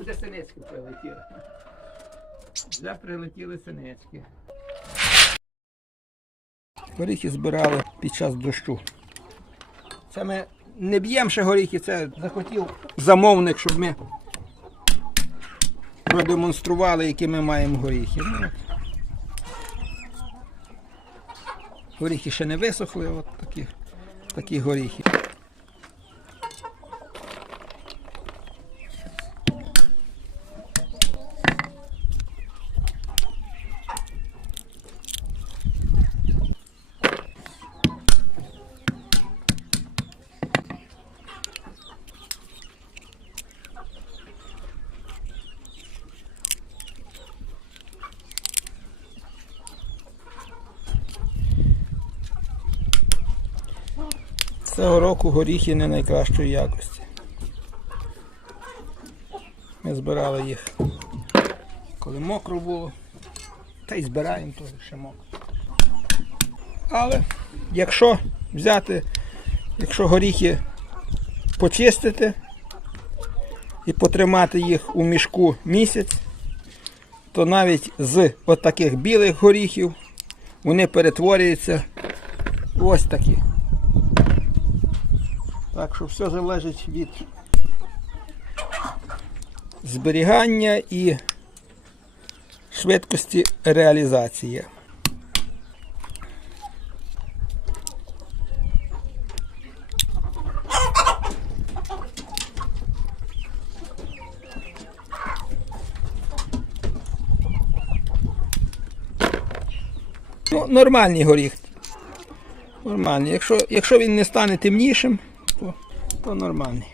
Вже синицьки прилетіли. Вже прилетіли синицьки. Горіхи збирали під час дощу. Це ми не б'ємо ще горіхи, це захотів замовник, щоб ми продемонстрували, які ми маємо горіхи. Ну. Горіхи ще не висохли, от такі, такі горіхи. Цього року горіхи не найкращої якості. Ми збирали їх, коли мокро було. Та й збираємо теж ще мокро. Але якщо взяти, якщо горіхи почистити і потримати їх у мішку місяць, то навіть з отаких білих горіхів вони перетворюються ось такі. Так що все залежить від зберігання і швидкості реалізації. Ну, нормальний горіх. Нормальний. Якщо, якщо він не стане темнішим, то, то нормальний.